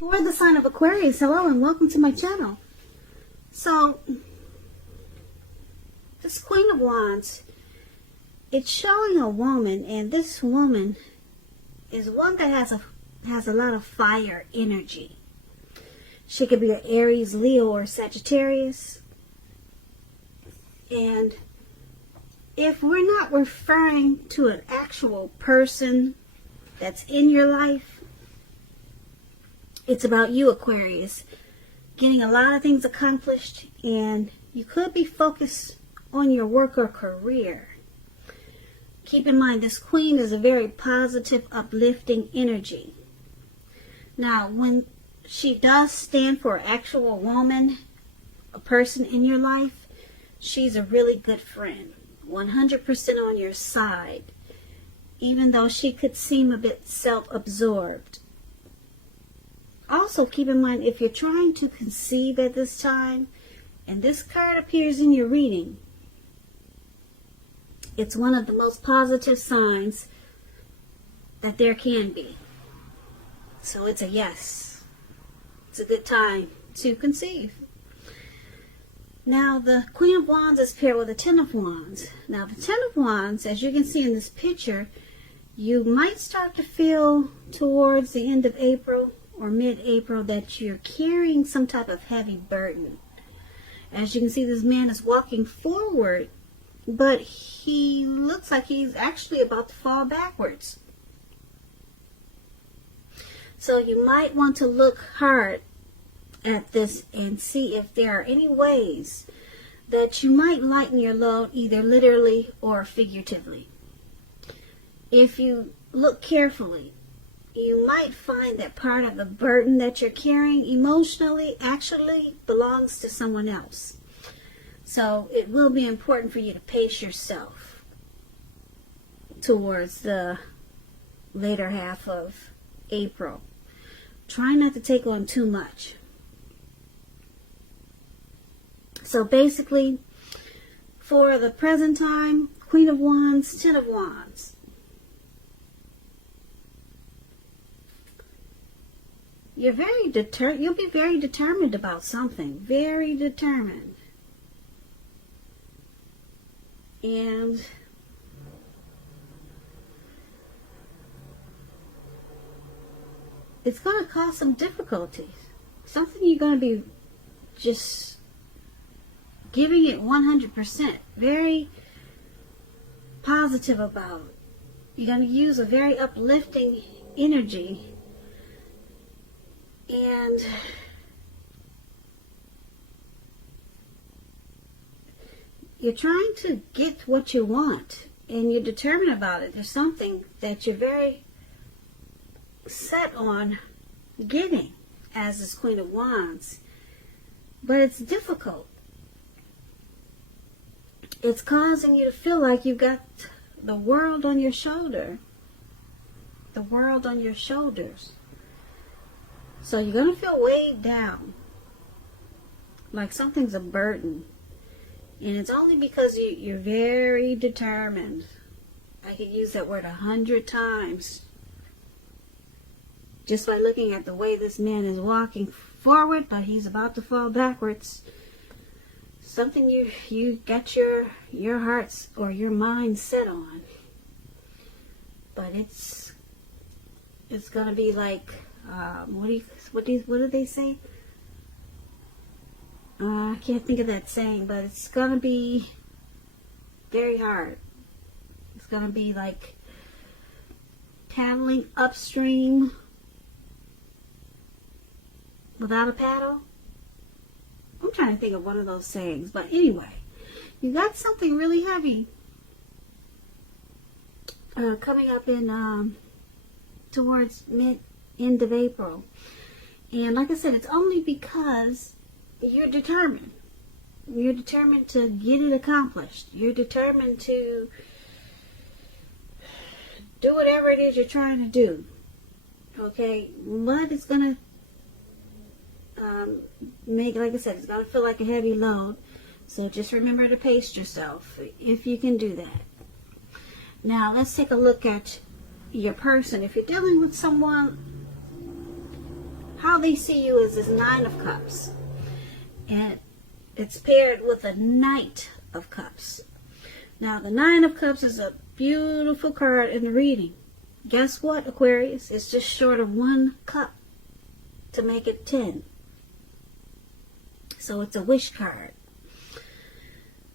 For the sign of Aquarius, hello and welcome to my channel. So, this Queen of Wands, it's showing a woman, and this woman is one that has a lot of fire energy. She could be an Aries, Leo, or Sagittarius. And if we're not referring to an actual person that's in your life, it's about you, Aquarius, getting a lot of things accomplished, and you could be focused on your work or career. Keep in mind, this queen is a very positive, uplifting energy. Now, when she does stand for an actual woman, a person in your life, she's a really good friend, 100% on your side, even though she could seem a bit self-absorbed. Also, keep in mind, if you're trying to conceive at this time, and this card appears in your reading, it's one of the most positive signs that there can be. So it's a yes. It's a good time to conceive. Now, the Queen of Wands is paired with the Ten of Wands. Now, the Ten of Wands, as you can see in this picture, you might start to feel towards the end of April or mid-April that you're carrying some type of heavy burden. As you can see, this man is walking forward, but he looks like he's actually about to fall backwards. So you might want to look hard at this and see if there are any ways that you might lighten your load, either literally or figuratively. If you look carefully, you might find that part of the burden that you're carrying emotionally actually belongs to someone else. So it will be important for you to pace yourself towards the later half of April. Try not to take on too much. So basically, for the present time, Queen of Wands, Ten of Wands. You'll be very determined about something. Very determined. And it's going to cause some difficulties. Something you're going to be just giving it 100%. Very positive about. You're going to use a very uplifting energy. And you're trying to get what you want, and you're determined about it. There's something that you're very set on getting as this Queen of Wands, but it's difficult. It's causing you to feel like you've got the world on your shoulder. The world on your shoulders. So you're going to feel weighed down, like something's a burden. And it's only because you're very determined. I could use that word 100 times. Just by looking at the way this man is walking forward, but he's about to fall backwards. Something you got your hearts or your mind set on. But it's going to be like, what do they say? I can't think of that saying, but it's going to be very hard. It's going to be like paddling upstream without a paddle. I'm trying to think of one of those sayings, but anyway, you got something really heavy coming up in towards end of April. And like I said, it's only because you're determined. You're determined to get it accomplished. You're determined to do whatever it is you're trying to do. Okay? But it's going to make, like I said, it's going to feel like a heavy load. So just remember to pace yourself if you can do that. Now, let's take a look at your person. If you're dealing with someone how they see you is this Nine of Cups. And it's paired with a Knight of Cups. Now, the Nine of Cups is a beautiful card in the reading. Guess what, Aquarius? It's just short of 1 cup to make it 10. So it's a wish card.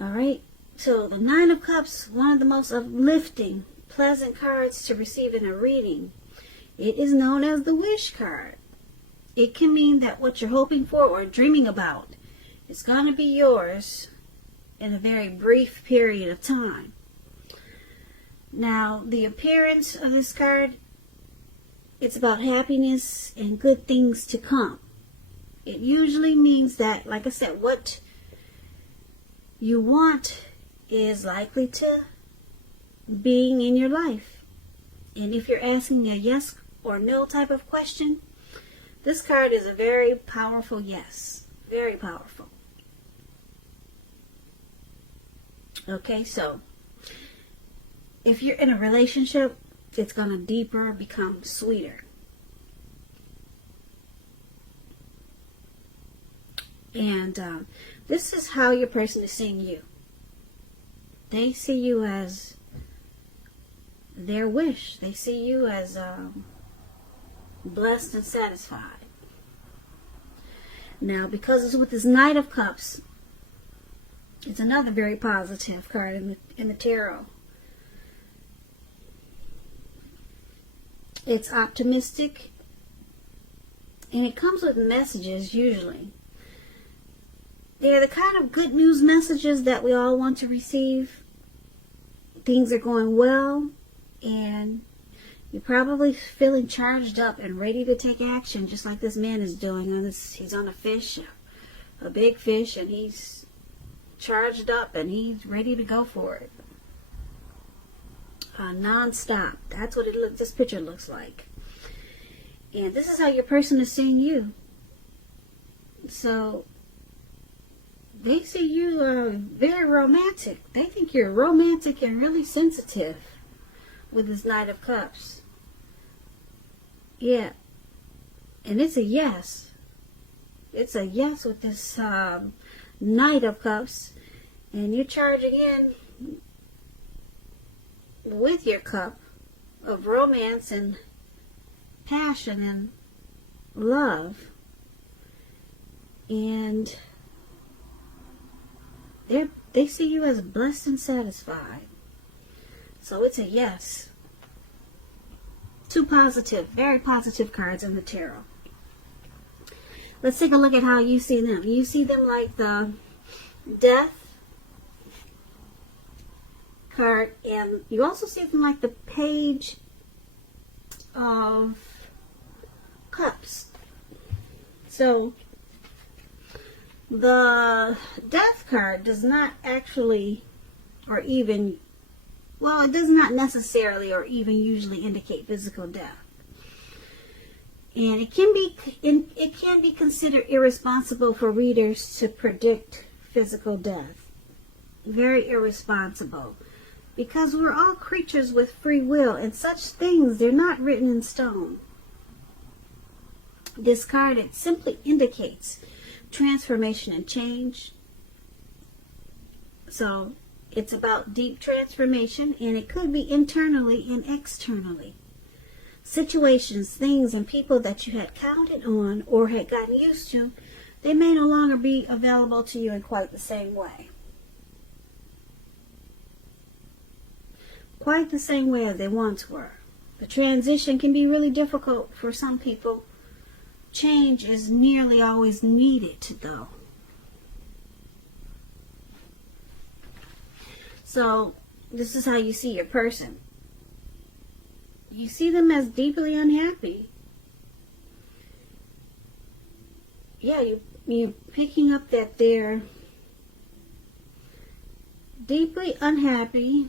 Alright? So the Nine of Cups, one of the most uplifting, pleasant cards to receive in a reading. It is known as the wish card. It can mean that what you're hoping for or dreaming about is going to be yours in a very brief period of time. Now, the appearance of this card, it's about happiness and good things to come. It usually means that, like I said, what you want is likely to being in your life. And if you're asking a yes or no type of question, this card is a very powerful yes. Very powerful. Okay, so if you're in a relationship, it's going to deeper, become sweeter. And this is how your person is seeing you. They see you as their wish. They see you as blessed and satisfied. Now, because it's with this Knight of Cups, it's another very positive card in the tarot. It's optimistic, and it comes with messages usually. They're the kind of good news messages that we all want to receive. Things are going well, and you're probably feeling charged up and ready to take action, just like this man is doing. He's on a fish, a big fish, and he's charged up and he's ready to go for it. Non-stop. That's what this picture looks like. And this is how your person is seeing you. So they see you very romantic. They think you're romantic and really sensitive with this Knight of Cups. Yeah. And it's a yes. It's a yes with this Knight of Cups. And you're charging in with your cup of romance and passion and love. And they see you as blessed and satisfied. So it's a yes. 2 positive, very positive cards in the tarot. Let's take a look at how you see them. You see them like the Death card, and you also see them like the Page of Cups. So the Death card does not actually, or even, well, it does not necessarily or even usually indicate physical death. And it can be considered irresponsible for readers to predict physical death. Very irresponsible. Because we're all creatures with free will, and such things, they're not written in stone. This card, it simply indicates transformation and change. So it's about deep transformation, and it could be internally and externally. Situations, things, and people that you had counted on or had gotten used to, they may no longer be available to you in quite the same way. Quite the same way as they once were. The transition can be really difficult for some people. Change is nearly always needed, though. So, this is how you see your person. You see them as deeply unhappy. Yeah, you're picking up that they're deeply unhappy,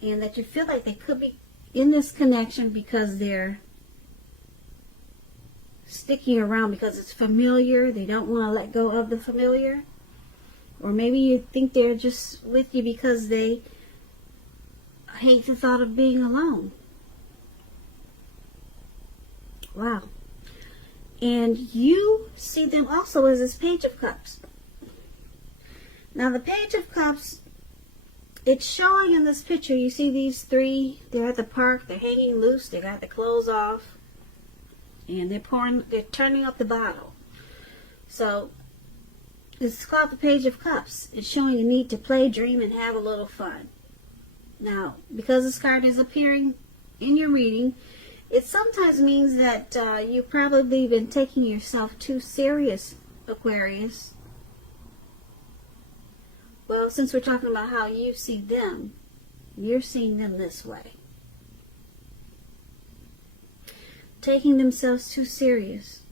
and that you feel like they could be in this connection because they're sticking around because it's familiar. They don't want to let go of the familiar. Or maybe you think they're just with you because they hate the thought of being alone. Wow. And you see them also as this Page of Cups. Now the Page of Cups, it's showing in this picture, you see these three, they're at the park, they're hanging loose, they got their clothes off, and they're turning up the bottle. So it's called the Page of Cups. It's showing a need to play, dream, and have a little fun. Now, because this card is appearing in your reading, it sometimes means that you've probably been taking yourself too serious, Aquarius. Well, since we're talking about how you see them, you're seeing them this way. Taking themselves too serious.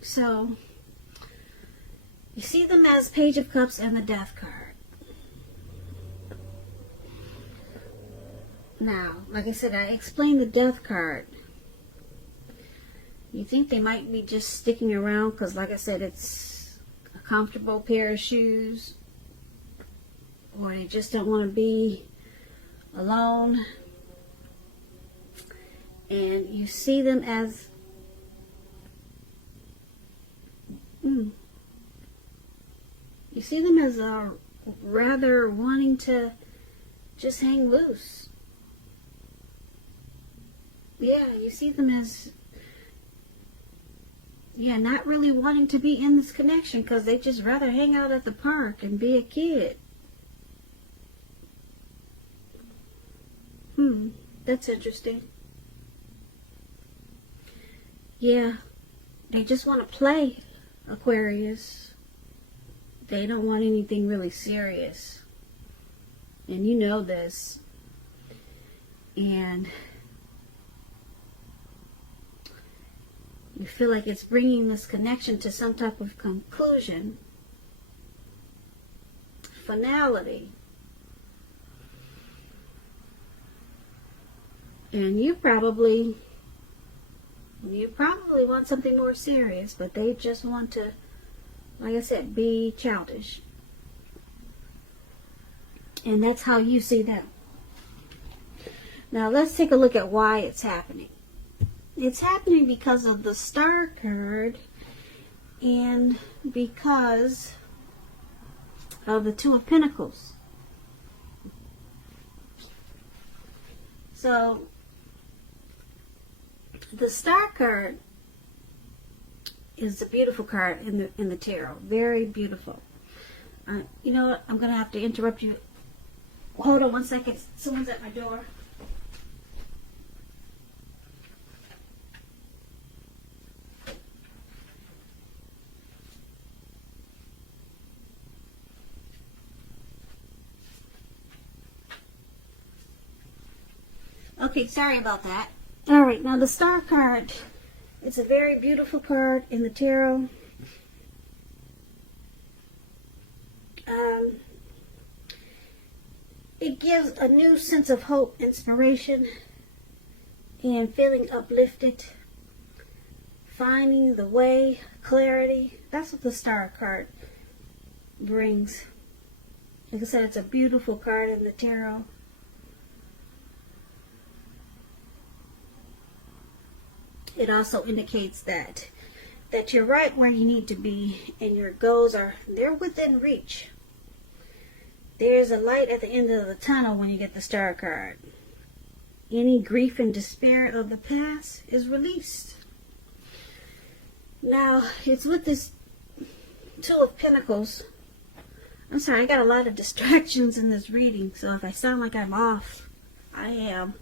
So, you see them as Page of Cups and the Death card. Now, like I said, I explained the Death card. You think they might be just sticking around because, like I said, it's a comfortable pair of shoes, or they just don't want to be alone. And you see them as you see them as rather wanting to just hang loose. Yeah, you see them as, not really wanting to be in this connection because they just rather hang out at the park and be a kid. That's interesting. Yeah, they just want to play, Aquarius. They don't want anything really serious. And you know this. And you feel like it's bringing this connection to some type of conclusion, finality. And you probably want something more serious, but they just want to, like I said, be childish. And that's how you see them. Now let's take a look at why it's happening. It's happening because of the Star card and because of the Two of Pentacles. So the Star card is a beautiful card in the tarot. Very beautiful. You know what? I'm going to have to interrupt you. Hold on one second. Someone's at my door. Okay, sorry about that. Alright, now the Star card, it's a very beautiful card in the tarot. It gives a new sense of hope, inspiration, and feeling uplifted. Finding the way, clarity. That's what the Star card brings. Like I said, it's a beautiful card in the tarot. It also indicates that you're right where you need to be and your goals they're within reach. There's a light at the end of the tunnel when you get the Star card. Any grief and despair of the past is released. Now, it's with this Two of Pentacles. I'm sorry, I got a lot of distractions in this reading, so if I sound like I'm off, I am.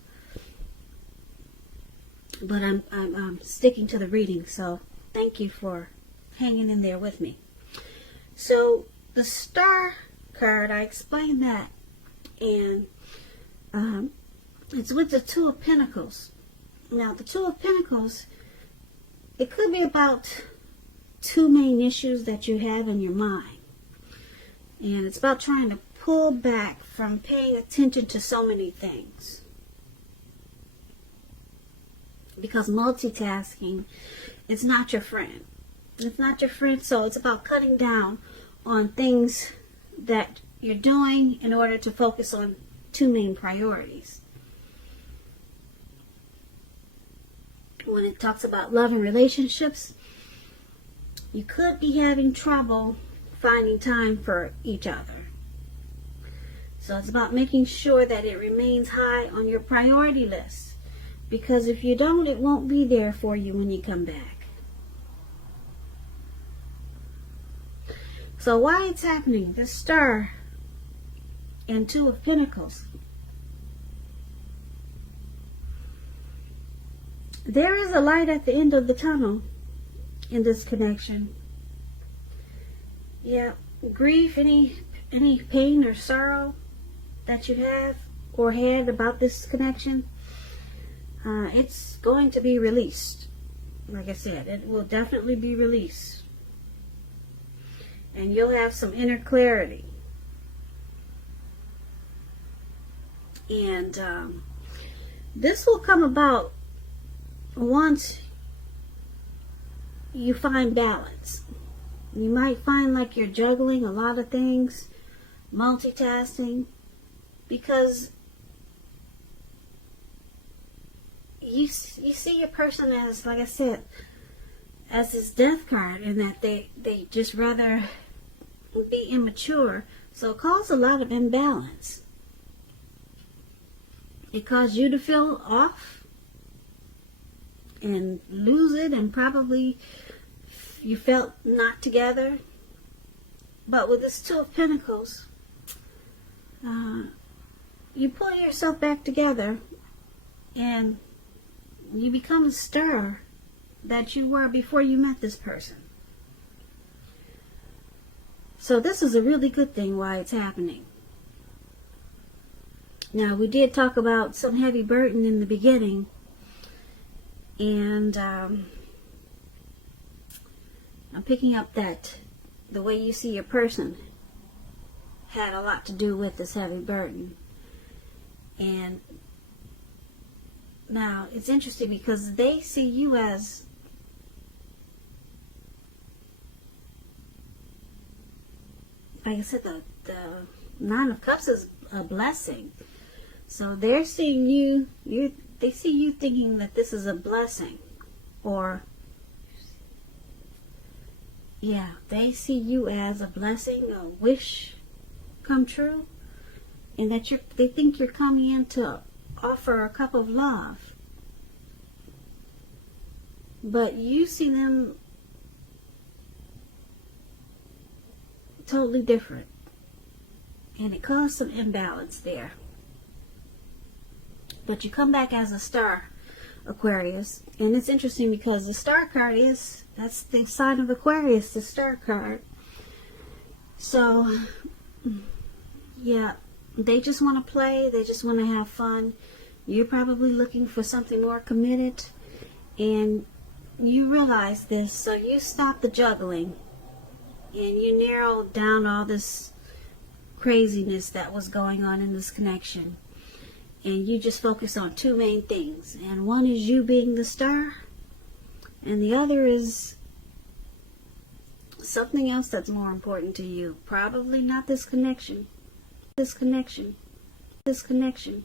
But I'm sticking to the reading, so thank you for hanging in there with me. So the Star card, I explained that, and it's with the Two of Pentacles. Now the Two of Pentacles, it could be about two main issues that you have in your mind, and it's about trying to pull back from paying attention to so many things. Because multitasking is not your friend. It's not your friend, so it's about cutting down on things that you're doing in order to focus on two main priorities. when it talks about love and relationships, you could be having trouble finding time for each other. So it's about making sure that it remains high on your priority list, because if you don't, it won't be there for you when you come back. So why it's happening? The Star and Two of Pentacles. There is a light at the end of the tunnel in this connection. Yeah, grief, any pain or sorrow that you have or had about this connection, it's going to be released. Like I said, it will definitely be released. And you'll have some inner clarity. And this will come about once you find balance. You might find like you're juggling a lot of things, multitasking, because you see your person as, like I said, as his death card, and that they just rather be immature. So it causes a lot of imbalance. It caused you to feel off and lose it, and probably you felt not together. But with this Two of Pentacles, you pull yourself back together and you become a star that you were before you met this person. So this is a really good thing why it's happening. Now, we did talk about some heavy burden in the beginning, and I'm picking up that the way you see your person had a lot to do with this heavy burden. And now it's interesting because they see you as like I said, the Nine of Cups is a blessing. So they're seeing you, they see you thinking that this is a blessing. Or, yeah, they see you as a blessing, a wish come true. And that they think you're coming in to offer a cup of love. But you see them totally different. And it caused some imbalance there. But you come back as a star, Aquarius. And it's interesting because the star card that's the sign of Aquarius, the star card. So, yeah, they just want to play. They just want to have fun. You're probably looking for something more committed. And you realize this, so you stop the juggling. And you narrow down all this craziness that was going on in this connection. And you just focus on two main things. And one is you being the star. And the other is something else that's more important to you. Probably not this connection. This connection. This connection.